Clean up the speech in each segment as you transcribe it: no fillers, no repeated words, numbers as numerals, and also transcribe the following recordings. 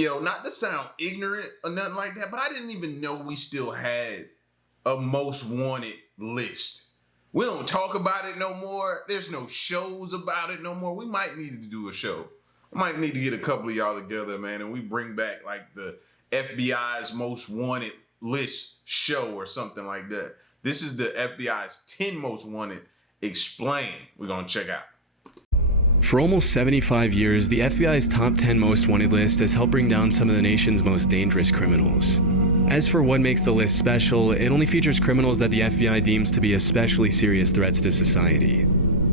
Yo, not to sound ignorant or nothing like that, but I didn't even know we still had a most wanted list. We don't talk about it no more. There's no shows about it no more. We might need to do a show. I might need to get a couple of y'all together, man, and we bring back like the FBI's most wanted list show or something like that. This is the FBI's 10 most wanted explained. We're going to check out. For almost 75 years, the FBI's top 10 most wanted list has helped bring down some of the nation's most dangerous criminals. As for what makes the list special, it only features criminals that the FBI deems to be especially serious threats to society.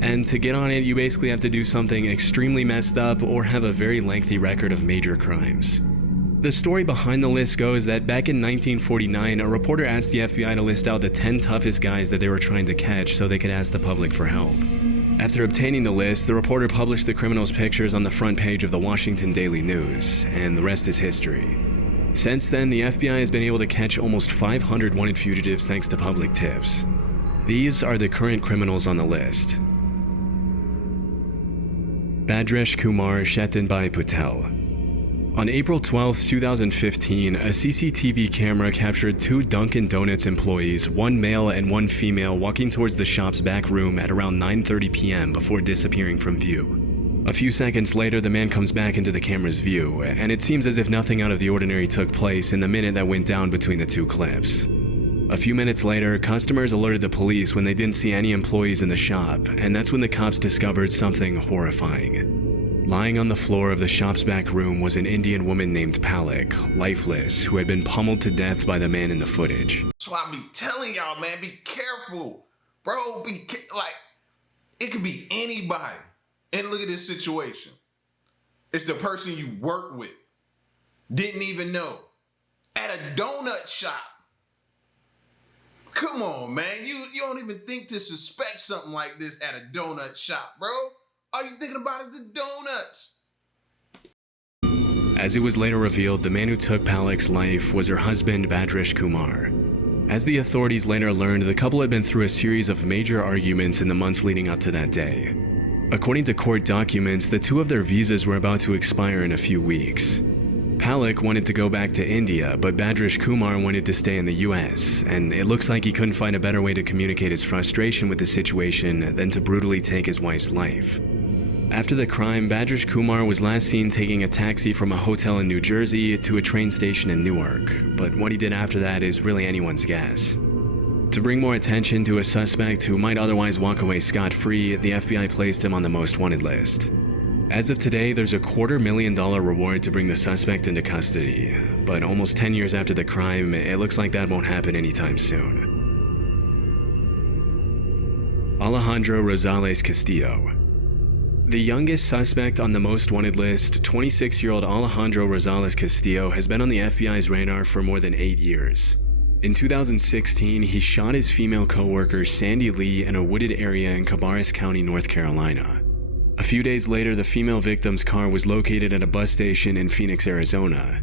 And to get on it, you basically have to do something extremely messed up or have a very lengthy record of major crimes. The story behind the list goes that back in 1949, a reporter asked the FBI to list out the 10 toughest guys that they were trying to catch so they could ask the public for help. After obtaining the list, the reporter published the criminals' pictures on the front page of the Washington Daily News, and the rest is history. Since then, the FBI has been able to catch almost 500 wanted fugitives thanks to public tips. These are the current criminals on the list. Badish Kumar Shetanbai Patel. On April 12, 2015, a CCTV camera captured two Dunkin' Donuts employees, one male and one female, walking towards the shop's back room at around 9:30 p.m. before disappearing from view. A few seconds later, the man comes back into the camera's view, and it seems as if nothing out of the ordinary took place in the minute that went down between the two clips. A few minutes later, customers alerted the police when they didn't see any employees in the shop, and that's when the cops discovered something horrifying. Lying on the floor of the shop's back room was an Indian woman named Palak, lifeless, who had been pummeled to death by the man in the footage. That's why I be telling y'all, man, be careful. Bro, it could be anybody. And look at this situation. It's the person you work with. Didn't even know. At a donut shop. Come on, man. You don't even think to suspect something like this at a donut shop, bro. All you thinking about is the donuts. As it was later revealed, the man who took Palak's life was her husband, Badish Kumar. As the authorities later learned, the couple had been through a series of major arguments in the months leading up to that day. According to court documents, the two of their visas were about to expire in a few weeks. Palak wanted to go back to India, but Badish Kumar wanted to stay in the US, and it looks like he couldn't find a better way to communicate his frustration with the situation than to brutally take his wife's life. After the crime, Badish Kumar was last seen taking a taxi from a hotel in New Jersey to a train station in Newark, but what he did after that is really anyone's guess. To bring more attention to a suspect who might otherwise walk away scot-free, the FBI placed him on the most wanted list. As of today, there's a $250,000 reward to bring the suspect into custody, but almost 10 years after the crime, it looks like that won't happen anytime soon. Alejandro Rosales Castillo. The youngest suspect on the most wanted list, 26-year-old Alejandro Rosales Castillo, has been on the FBI's radar for more than 8 years. In 2016, he shot his female co-worker Sandy Lee in a wooded area in Cabarrus County, North Carolina. A few days later, the female victim's car was located at a bus station in Phoenix, Arizona.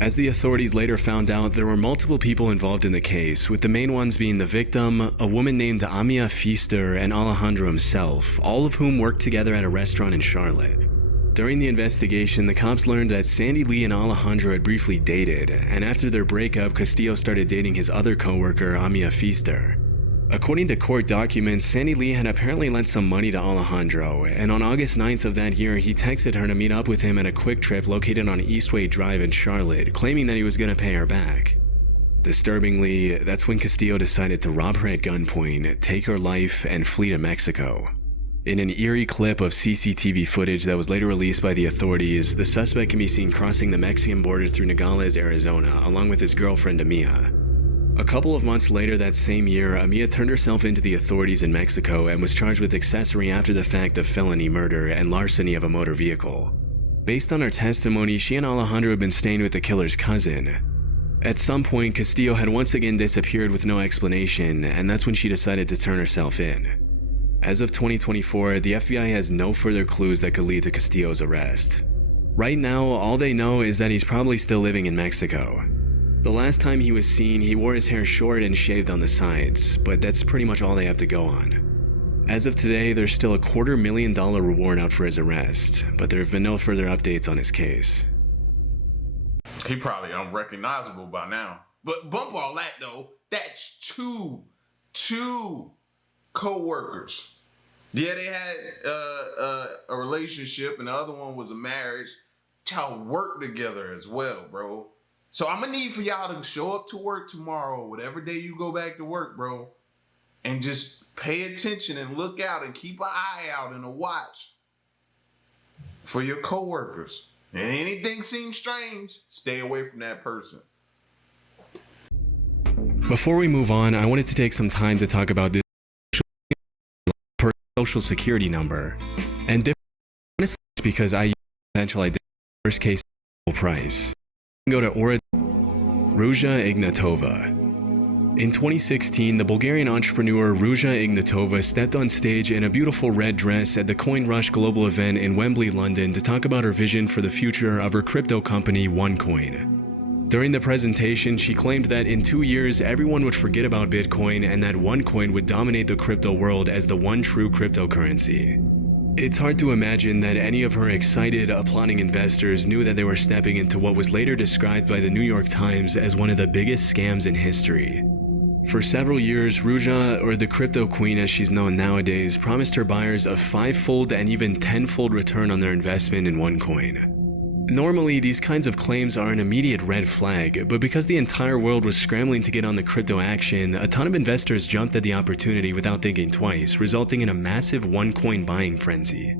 As the authorities later found out, there were multiple people involved in the case, with the main ones being the victim, a woman named Amia Feaster, and Alejandro himself, all of whom worked together at a restaurant in Charlotte. During the investigation, the cops learned that Sandy Lee and Alejandro had briefly dated, and after their breakup, Castillo started dating his other co-worker, Amia Feaster. According to court documents, Sandy Lee had apparently lent some money to Alejandro, and on August 9th of that year, he texted her to meet up with him at a Quick Trip located on Eastway Drive in Charlotte, claiming that he was going to pay her back. Disturbingly, that's when Castillo decided to rob her at gunpoint, take her life, and flee to Mexico. In an eerie clip of CCTV footage that was later released by the authorities, the suspect can be seen crossing the Mexican border through Nogales, Arizona, along with his girlfriend Amia. A couple of months later that same year, Amia turned herself into the authorities in Mexico and was charged with accessory after the fact of felony murder and larceny of a motor vehicle. Based on her testimony, she and Alejandro had been staying with the killer's cousin. At some point, Castillo had once again disappeared with no explanation, and that's when she decided to turn herself in. As of 2024, the FBI has no further clues that could lead to Castillo's arrest. Right now, all they know is that he's probably still living in Mexico. The last time he was seen, he wore his hair short and shaved on the sides, but that's pretty much all they have to go on. As of today, there's still a $250,000 reward out for his arrest, but there have been no further updates on his case. He probably unrecognizable by now. But bump all that though. That's two co-workers. Yeah, they had a relationship, and the other one was a marriage. Y'all work together as well, bro. So I'm gonna need for y'all to show up to work tomorrow, whatever day you go back to work, bro, and just pay attention and look out and keep an eye out and a watch for your coworkers. And anything seems strange, stay away from that person. Before we move on, I wanted to take some time to talk about this social security number. And honestly, it's because I use potential identity worst case price. Go to Ruja Ignatova. In 2016, the Bulgarian entrepreneur Ruja Ignatova stepped on stage in a beautiful red dress at the Coin Rush global event in Wembley, London to talk about her vision for the future of her crypto company OneCoin. During the presentation, she claimed that in 2 years, everyone would forget about Bitcoin and that OneCoin would dominate the crypto world as the one true cryptocurrency. It's hard to imagine that any of her excited, applauding investors knew that they were stepping into what was later described by the New York Times as one of the biggest scams in history. For several years, Ruja, or the crypto queen as she's known nowadays, promised her buyers a 5-fold and even 10-fold return on their investment in OneCoin. Normally, these kinds of claims are an immediate red flag, but because the entire world was scrambling to get on the crypto action, a ton of investors jumped at the opportunity without thinking twice, resulting in a massive OneCoin buying frenzy.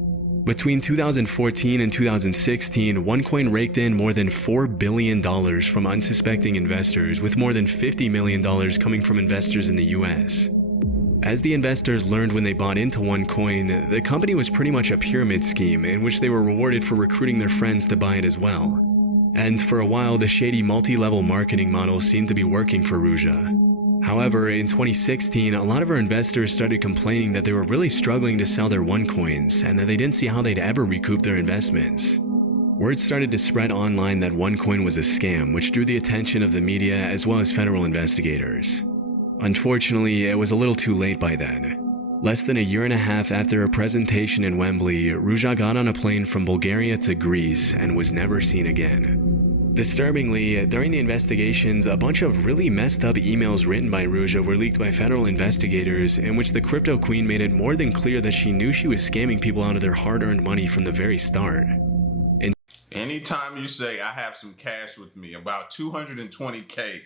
Between 2014 and 2016, OneCoin raked in more than $4 billion from unsuspecting investors, with more than $50 million coming from investors in the US. As the investors learned when they bought into OneCoin, the company was pretty much a pyramid scheme in which they were rewarded for recruiting their friends to buy it as well. And for a while, the shady multi-level marketing model seemed to be working for Ruja. However, in 2016, a lot of our investors started complaining that they were really struggling to sell their OneCoins and that they didn't see how they'd ever recoup their investments. Word started to spread online that OneCoin was a scam, which drew the attention of the media as well as federal investigators. Unfortunately, it was a little too late by then. Less than a year and a half after her presentation in Wembley, Ruja got on a plane from Bulgaria to Greece and was never seen again. Disturbingly, during the investigations, a bunch of really messed up emails written by Ruja were leaked by federal investigators in which the crypto queen made it more than clear that she knew she was scamming people out of their hard-earned money from the very start. Anytime you say, I have some cash with me, about 220K,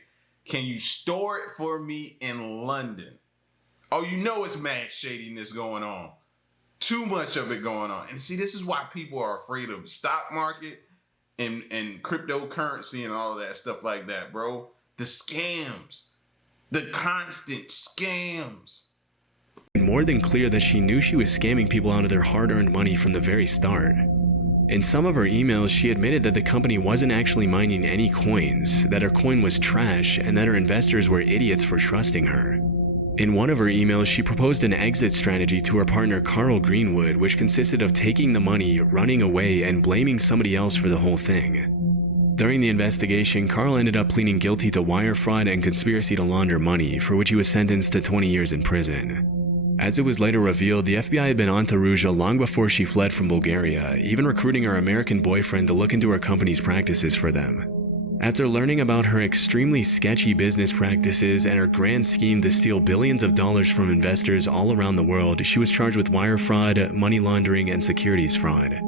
can you store it for me in London? Oh, you know it's mad shadiness going on. Too much of it going on. And see, this is why people are afraid of the stock market and cryptocurrency and all of that stuff like that, bro. The scams. The constant scams. More than clear that she knew she was scamming people out of their hard-earned money from the very start. In some of her emails, she admitted that the company wasn't actually mining any coins, that her coin was trash, and that her investors were idiots for trusting her. In one of her emails, she proposed an exit strategy to her partner Carl Greenwood, which consisted of taking the money, running away, and blaming somebody else for the whole thing. During the investigation, Carl ended up pleading guilty to wire fraud and conspiracy to launder money, for which he was sentenced to 20 years in prison. As it was later revealed, the FBI had been onto Ruja long before she fled from Bulgaria, even recruiting her American boyfriend to look into her company's practices for them. After learning about her extremely sketchy business practices and her grand scheme to steal billions of dollars from investors all around the world, she was charged with wire fraud, money laundering, and securities fraud.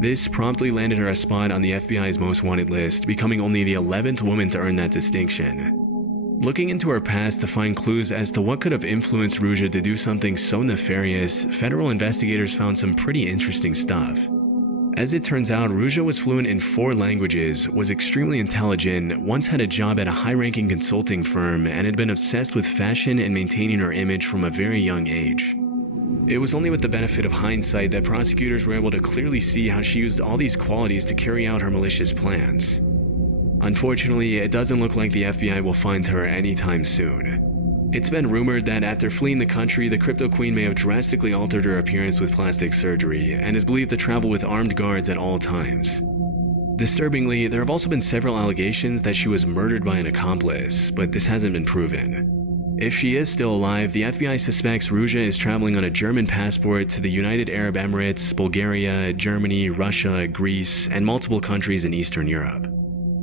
This promptly landed her a spot on the FBI's most wanted list, becoming only the 11th woman to earn that distinction. Looking into her past to find clues as to what could have influenced Ruja to do something so nefarious, federal investigators found some pretty interesting stuff. As it turns out, Ruja was fluent in 4 languages, was extremely intelligent, once had a job at a high-ranking consulting firm, and had been obsessed with fashion and maintaining her image from a very young age. It was only with the benefit of hindsight that prosecutors were able to clearly see how she used all these qualities to carry out her malicious plans. Unfortunately, it doesn't look like the FBI will find her anytime soon. It's been rumored that after fleeing the country, the crypto queen may have drastically altered her appearance with plastic surgery, and is believed to travel with armed guards at all times. Disturbingly, there have also been several allegations that she was murdered by an accomplice, but this hasn't been proven. If she is still alive, the FBI suspects Ruja is traveling on a German passport to the United Arab Emirates, Bulgaria, Germany, Russia, Greece, and multiple countries in Eastern Europe.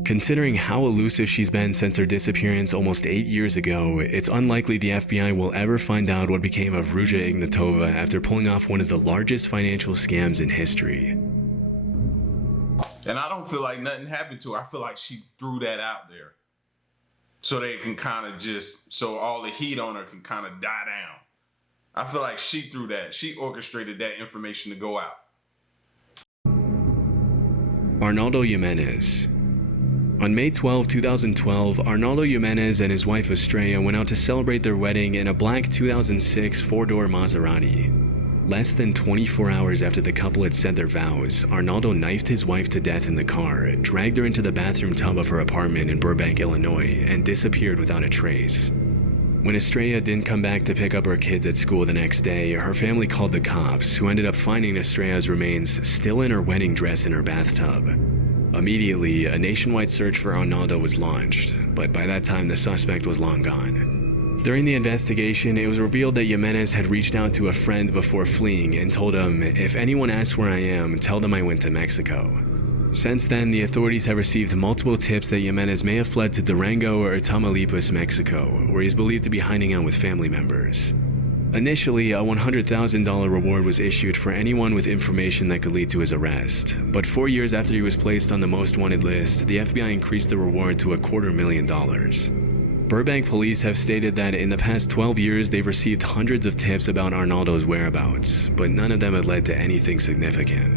Considering how elusive she's been since her disappearance almost 8 years ago, it's unlikely the FBI will ever find out what became of Ruja Ignatova after pulling off one of the largest financial scams in history. And I don't feel like nothing happened to her. I feel like she threw that out there so they can kind of so all the heat on her can kind of die down. I feel like she threw that. She orchestrated that information to go out. Arnaldo Yenz. On May 12, 2012, Arnaldo Yenz and his wife Estrella went out to celebrate their wedding in a black 2006 four-door Maserati. Less than 24 hours after the couple had said their vows, Arnaldo knifed his wife to death in the car, dragged her into the bathroom tub of her apartment in Burbank, Illinois, and disappeared without a trace. When Estrella didn't come back to pick up her kids at school the next day, her family called the cops, who ended up finding Estrella's remains still in her wedding dress in her bathtub. Immediately, a nationwide search for Arnaldo was launched, but by that time the suspect was long gone. During the investigation, it was revealed that Yenz had reached out to a friend before fleeing and told him, "If anyone asks where I am, tell them I went to Mexico." Since then, the authorities have received multiple tips that Yenz may have fled to Durango or Tamaulipas, Mexico, where he's believed to be hiding out with family members. Initially, a $100,000 reward was issued for anyone with information that could lead to his arrest, but 4 years after he was placed on the most wanted list, the FBI increased the reward to $250,000. Burbank police have stated that in the past 12 years they've received hundreds of tips about Arnaldo's whereabouts, but none of them had led to anything significant.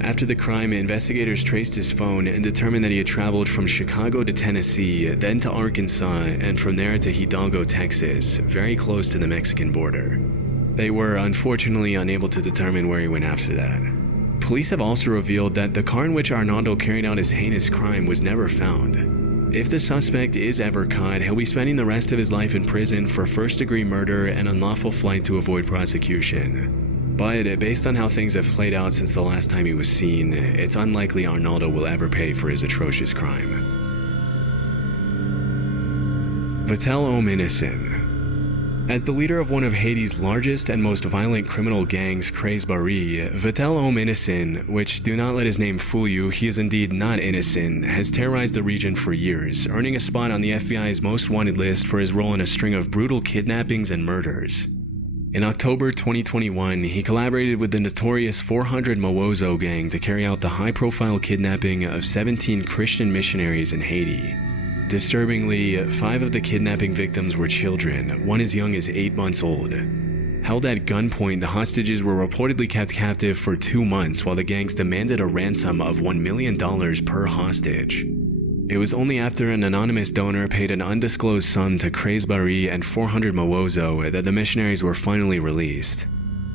After the crime, investigators traced his phone and determined that he had traveled from Chicago to Tennessee, then to Arkansas, and from there to Hidalgo, Texas, very close to the Mexican border. They were unfortunately unable to determine where he went after that. Police have also revealed that the car in which Arnaldo carried out his heinous crime was never found. If the suspect is ever caught, he'll be spending the rest of his life in prison for first-degree murder and unlawful flight to avoid prosecution. But based on how things have played out since the last time he was seen, it's unlikely Arnaldo will ever pay for his atrocious crime. Vatel Innocent. As the leader of one of Haiti's largest and most violent criminal gangs, Craze Barry, Vatel Innocent, which do not let his name fool you, he is indeed not innocent, has terrorized the region for years, earning a spot on the FBI's most wanted list for his role in a string of brutal kidnappings and murders. In October 2021, he collaborated with the notorious 400 Mawozo gang to carry out the high-profile kidnapping of 17 Christian missionaries in Haiti. Disturbingly, 5 of the kidnapping victims were children, one as young as 8 months old. Held at gunpoint, the hostages were reportedly kept captive for 2 months while the gangs demanded a ransom of $1 million per hostage. It was only after an anonymous donor paid an undisclosed sum to Craze Barry and 400 Mawozo that the missionaries were finally released.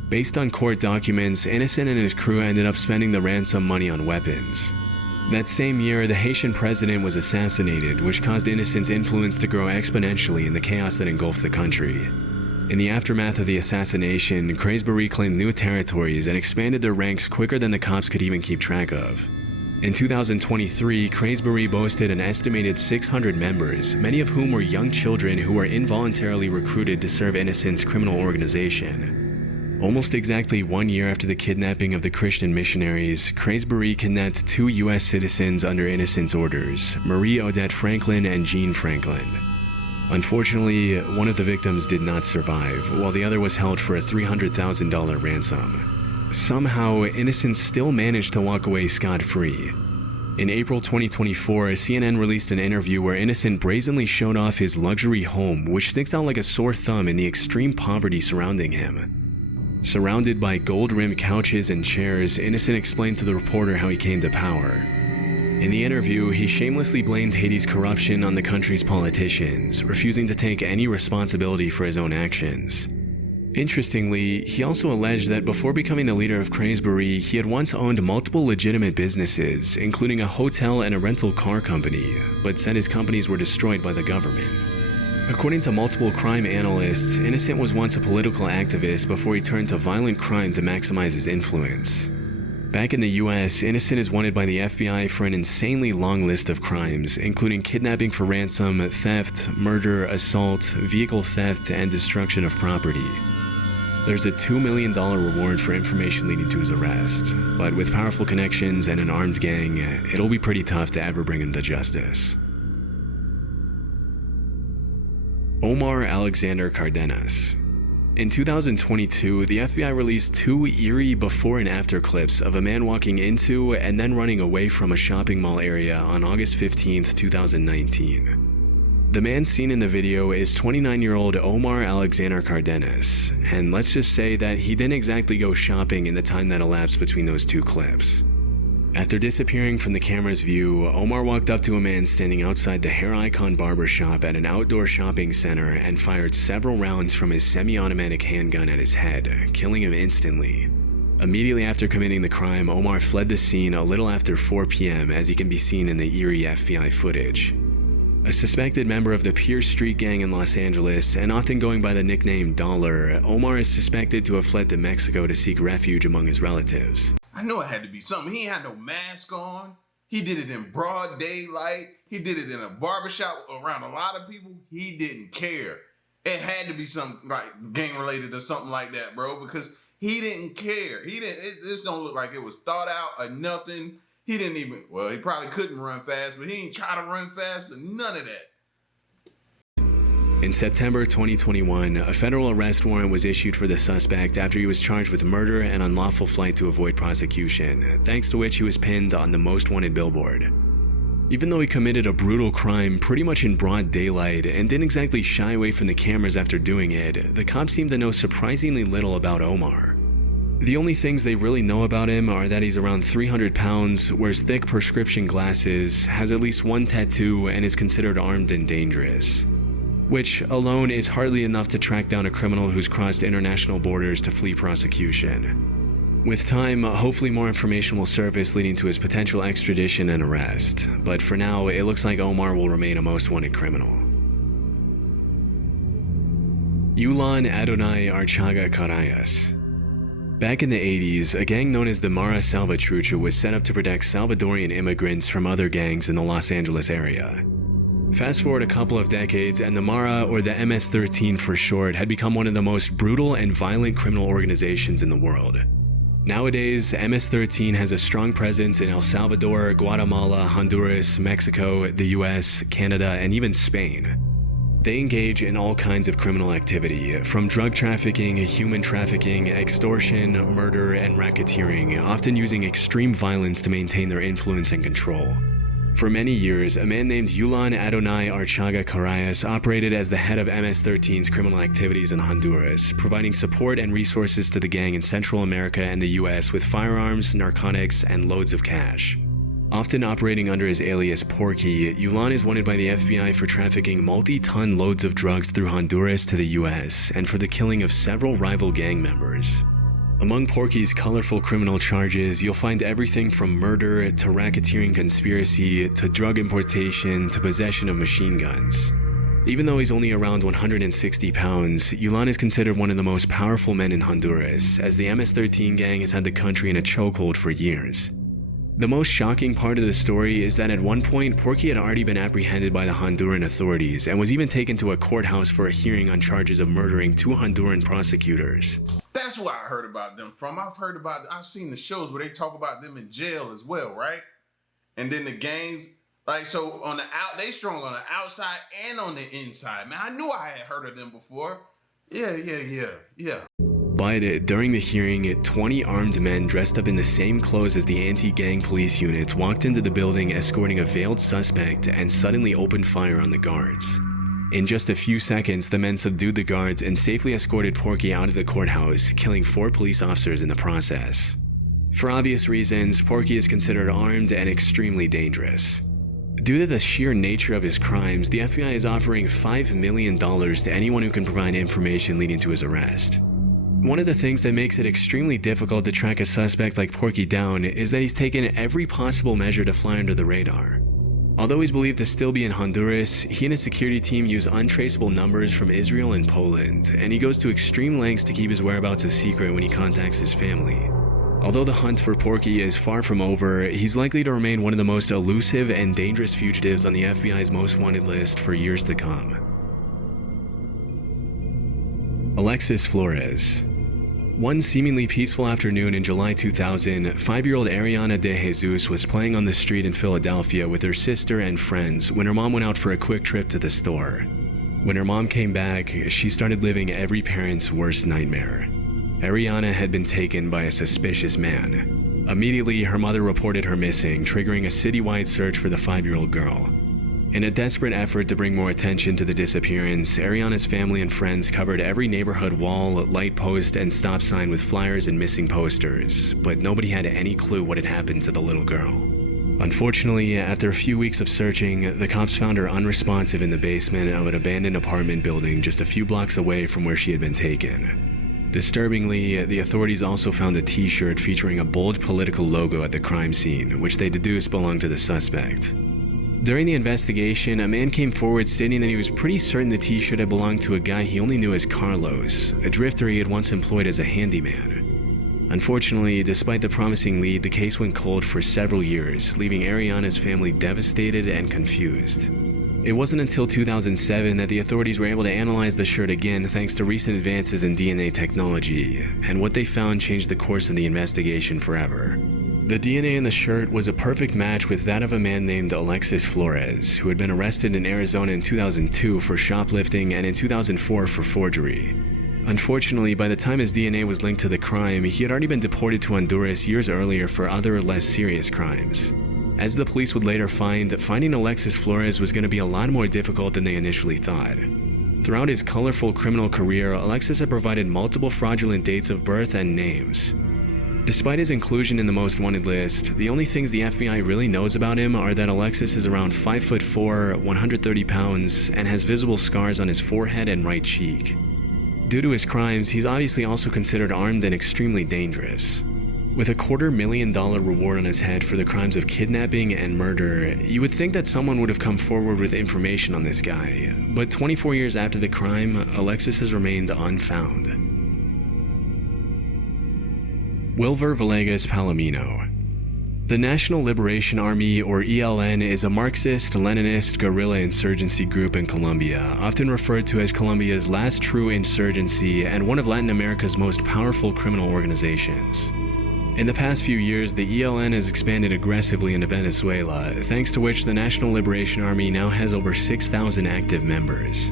Based on court documents, Innocent and his crew ended up spending the ransom money on weapons. That same year, the Haitian president was assassinated, which caused Innocent's influence to grow exponentially in the chaos that engulfed the country. In the aftermath of the assassination, Craze Barry claimed new territories and expanded their ranks quicker than the cops could even keep track of. In 2023, Craze Barry boasted an estimated 600 members, many of whom were young children who were involuntarily recruited to serve Innocent's criminal organization. Almost exactly 1 year after the kidnapping of the Christian missionaries, Craze Barry kidnapped 2 U.S. citizens under Innocent's orders, Marie Odette Franklin and Jean Franklin. Unfortunately, one of the victims did not survive, while the other was held for a $300,000 ransom. Somehow, Innocent still managed to walk away scot-free. In April 2024, CNN released an interview where Innocent brazenly showed off his luxury home, which sticks out like a sore thumb in the extreme poverty surrounding him. Surrounded by gold-rimmed couches and chairs, Innocent explained to the reporter how he came to power. In the interview, he shamelessly blamed Haiti's corruption on the country's politicians, refusing to take any responsibility for his own actions. Interestingly, he also alleged that before becoming the leader of Craze Barry, he had once owned multiple legitimate businesses, including a hotel and a rental car company, but said his companies were destroyed by the government. According to multiple crime analysts, Innocent was once a political activist before he turned to violent crime to maximize his influence. Back in the US, Innocent is wanted by the FBI for an insanely long list of crimes, including kidnapping for ransom, theft, murder, assault, vehicle theft, and destruction of property. There's a $2 million reward for information leading to his arrest, but with powerful connections and an armed gang, it'll be pretty tough to ever bring him to justice. Omar Alexander Cardenas. In 2022, the FBI released 2 eerie before and after clips of a man walking into and then running away from a shopping mall area on August 15, 2019. The man seen in the video is 29-year-old Omar Alexander Cardenas, and let's just say that he didn't exactly go shopping in the time that elapsed between those 2 clips. After disappearing from the camera's view, Omar walked up to a man standing outside the Hair Icon barber shop at an outdoor shopping center and fired several rounds from his semi-automatic handgun at his head, killing him instantly. Immediately after committing the crime, Omar fled the scene a little after 4 p.m. as he can be seen in the eerie FBI footage. A suspected member of the Pierce Street gang in Los Angeles, and often going by the nickname Dollar, Omar is suspected to have fled to Mexico to seek refuge among his relatives. I know it had to be something. He had no mask on. He did it in broad daylight. He did it in a barbershop around a lot of people. He didn't care. It had to be something like gang related or something like that, bro, because he didn't care. It just don't look like it was thought out or nothing. He didn't even, well, he probably couldn't run fast, but he ain't try to run fast or none of that. In September 2021, a federal arrest warrant was issued for the suspect after he was charged with murder and unlawful flight to avoid prosecution, thanks to which he was pinned on the most wanted billboard. Even though he committed a brutal crime pretty much in broad daylight and didn't exactly shy away from the cameras after doing it, the cops seem to know surprisingly little about Omar. The only things they really know about him are that he's around 300 pounds, wears thick prescription glasses, has at least 1 tattoo, and is considered armed and dangerous. Which alone is hardly enough to track down a criminal who's crossed international borders to flee prosecution. With time, hopefully more information will surface leading to his potential extradition and arrest, but for now, it looks like Omar will remain a most wanted criminal. Ulan Adonai Archaga Cardas. Back in the 80s, a gang known as the Mara Salvatrucha was set up to protect Salvadorian immigrants from other gangs in the Los Angeles area. Fast forward a couple of decades, and the Mara, or the MS-13 for short, had become one of the most brutal and violent criminal organizations in the world. Nowadays, MS-13 has a strong presence in El Salvador, Guatemala, Honduras, Mexico, the US, Canada, and even Spain. They engage in all kinds of criminal activity, from drug trafficking, human trafficking, extortion, murder, and racketeering, often using extreme violence to maintain their influence and control. For many years, a man named Ulan Adonai Archaga Cardas operated as the head of MS-13's criminal activities in Honduras, providing support and resources to the gang in Central America and the US with firearms, narcotics, and loads of cash. Often operating under his alias Porky, Ulan is wanted by the FBI for trafficking multi-ton loads of drugs through Honduras to the US and for the killing of several rival gang members. Among Porky's colorful criminal charges, you'll find everything from murder to racketeering conspiracy to drug importation to possession of machine guns. Even though he's only around 160 pounds, Ulan is considered one of the most powerful men in Honduras, as the MS-13 gang has had the country in a chokehold for years. The most shocking part of the story is that at one point, Porky had already been apprehended by the Honduran authorities and was even taken to a courthouse for a hearing on charges of murdering 2 Honduran prosecutors. That's where I heard about them from. I've seen the shows where they talk about them in jail as well, right? And then the gangs, so they strong on the outside and on the inside. Man, I knew I had heard of them before. Yeah. But during the hearing, 20 armed men dressed up in the same clothes as the anti-gang police units walked into the building escorting a veiled suspect and suddenly opened fire on the guards. In just a few seconds, the men subdued the guards and safely escorted Porky out of the courthouse, killing 4 police officers in the process. For obvious reasons, Porky is considered armed and extremely dangerous. Due to the sheer nature of his crimes, the FBI is offering $5 million to anyone who can provide information leading to his arrest. One of the things that makes it extremely difficult to track a suspect like Porky down is that he's taken every possible measure to fly under the radar. Although he's believed to still be in Honduras, he and his security team use untraceable numbers from Israel and Poland, and he goes to extreme lengths to keep his whereabouts a secret when he contacts his family. Although the hunt for Porky is far from over, he's likely to remain one of the most elusive and dangerous fugitives on the FBI's most wanted list for years to come. Alexis Flores. One seemingly peaceful afternoon in July 2000, 5-year-old Ariana De Jesus was playing on the street in Philadelphia with her sister and friends when her mom went out for a quick trip to the store. When her mom came back, she started living every parent's worst nightmare. Ariana had been taken by a suspicious man. Immediately, her mother reported her missing, triggering a citywide search for the 5-year-old girl. In a desperate effort to bring more attention to the disappearance, Ariana's family and friends covered every neighborhood wall, light post, and stop sign with flyers and missing posters, but nobody had any clue what had happened to the little girl. Unfortunately, after a few weeks of searching, the cops found her unresponsive in the basement of an abandoned apartment building just a few blocks away from where she had been taken. Disturbingly, the authorities also found a t-shirt featuring a bold political logo at the crime scene, which they deduced belonged to the suspect. During the investigation, a man came forward stating that he was pretty certain the t-shirt had belonged to a guy he only knew as Carlos, a drifter he had once employed as a handyman. Unfortunately, despite the promising lead, the case went cold for several years, leaving Ariana's family devastated and confused. It wasn't until 2007 that the authorities were able to analyze the shirt again thanks to recent advances in DNA technology, and what they found changed the course of the investigation forever. The DNA in the shirt was a perfect match with that of a man named Alexis Flores, who had been arrested in Arizona in 2002 for shoplifting and in 2004 for forgery. Unfortunately, by the time his DNA was linked to the crime, he had already been deported to Honduras years earlier for other, less serious crimes. As the police would later find, finding Alexis Flores was going to be a lot more difficult than they initially thought. Throughout his colorful criminal career, Alexis had provided multiple fraudulent dates of birth and names. Despite his inclusion in the most wanted list, the only things the FBI really knows about him are that Alexis is around 5'4", 130 pounds, and has visible scars on his forehead and right cheek. Due to his crimes, he's obviously also considered armed and extremely dangerous. With a $250,000 reward on his head for the crimes of kidnapping and murder, you would think that someone would have come forward with information on this guy, but 24 years after the crime, Alexis has remained unfound. Wilver Vas Palomino. The National Liberation Army, or ELN, is a Marxist-Leninist guerrilla insurgency group in Colombia, often referred to as Colombia's last true insurgency and one of Latin America's most powerful criminal organizations. In the past few years, the ELN has expanded aggressively into Venezuela, thanks to which the National Liberation Army now has over 6,000 active members.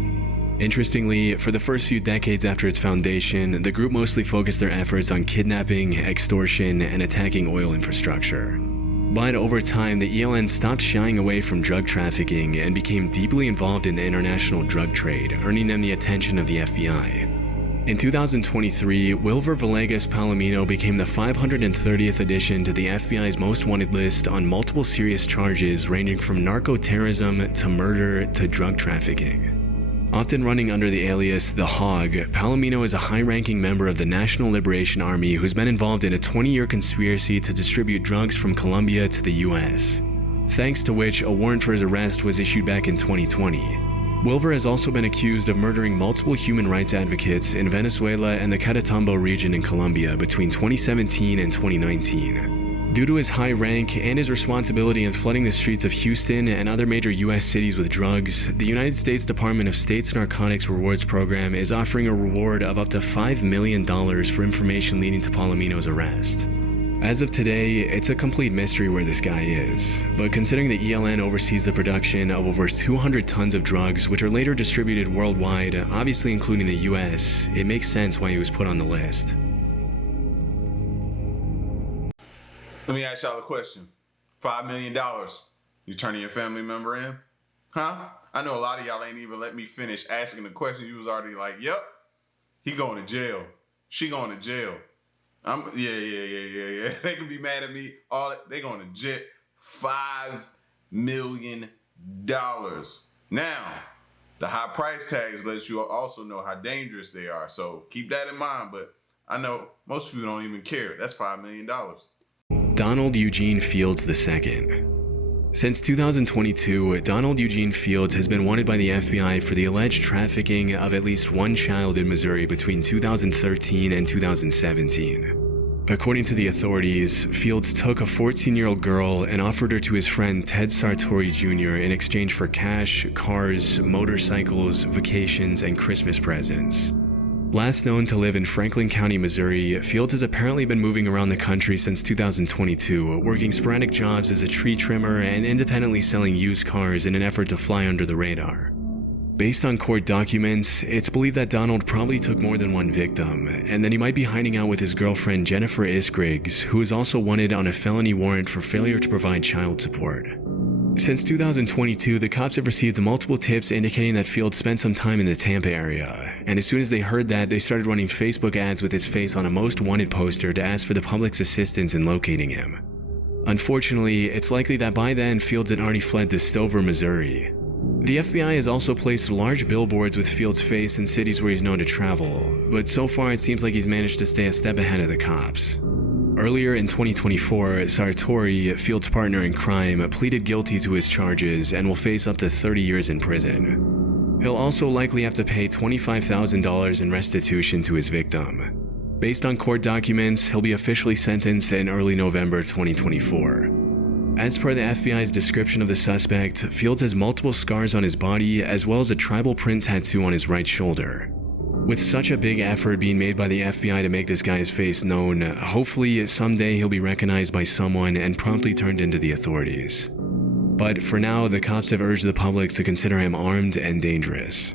Interestingly, for the first few decades after its foundation, the group mostly focused their efforts on kidnapping, extortion, and attacking oil infrastructure. But over time, the ELN stopped shying away from drug trafficking and became deeply involved in the international drug trade, earning them the attention of the FBI. In 2023, Wilver Vas Palomino became the 530th addition to the FBI's most wanted list on multiple serious charges ranging from narco-terrorism to murder to drug trafficking. Often running under the alias The Hog, Palomino is a high-ranking member of the National Liberation Army who's been involved in a 20-year conspiracy to distribute drugs from Colombia to the US, thanks to which a warrant for his arrest was issued back in 2020. Wilver has also been accused of murdering multiple human rights advocates in Venezuela and the Catatumbo region in Colombia between 2017 and 2019. Due to his high rank and his responsibility in flooding the streets of Houston and other major U.S. cities with drugs, the United States Department of State's Narcotics Rewards Program is offering a reward of up to $5 million for information leading to Palomino's arrest. As of today, it's a complete mystery where this guy is, but considering the ELN oversees the production of over 200 tons of drugs which are later distributed worldwide, obviously including the US, it makes sense why he was put on the list. Let me ask y'all a question. $5 million. You turning your family member in? Huh? I know a lot of y'all ain't even let me finish asking the question. You was already like, yep, he going to jail. She going to jail. Yeah. They can be mad at me. They going to jail. $5 million. Now, the high price tags let you also know how dangerous they are. So keep that in mind. But I know most people don't even care. That's $5 million. Donald Eugene Fields II. Since 2022, Donald Eugene Fields has been wanted by the FBI for the alleged trafficking of at least one child in Missouri between 2013 and 2017. According to the authorities, Fields took a 14-year-old girl and offered her to his friend Ted Sartori Jr. in exchange for cash, cars, motorcycles, vacations, and Christmas presents. Last known to live in Franklin County, Missouri, Fields has apparently been moving around the country since 2022, working sporadic jobs as a tree trimmer and independently selling used cars in an effort to fly under the radar. Based on court documents, it's believed that Donald probably took more than one victim, and that he might be hiding out with his girlfriend Jennifer Isgriggs, who is also wanted on a felony warrant for failure to provide child support. Since 2022, the cops have received multiple tips indicating that Fields spent some time in the Tampa area, and as soon as they heard that, they started running Facebook ads with his face on a most wanted poster to ask for the public's assistance in locating him. Unfortunately, it's likely that by then Fields had already fled to Stover, Missouri. The FBI has also placed large billboards with Fields' face in cities where he's known to travel, but so far it seems like he's managed to stay a step ahead of the cops. Earlier in 2024, Sartori, Fields' partner in crime, pleaded guilty to his charges and will face up to 30 years in prison. He'll also likely have to pay $25,000 in restitution to his victim. Based on court documents, he'll be officially sentenced in early November 2024. As per the FBI's description of the suspect, Fields has multiple scars on his body as well as a tribal print tattoo on his right shoulder. With such a big effort being made by the FBI to make this guy's face known, hopefully someday he'll be recognized by someone and promptly turned into the authorities. But for now, the cops have urged the public to consider him armed and dangerous.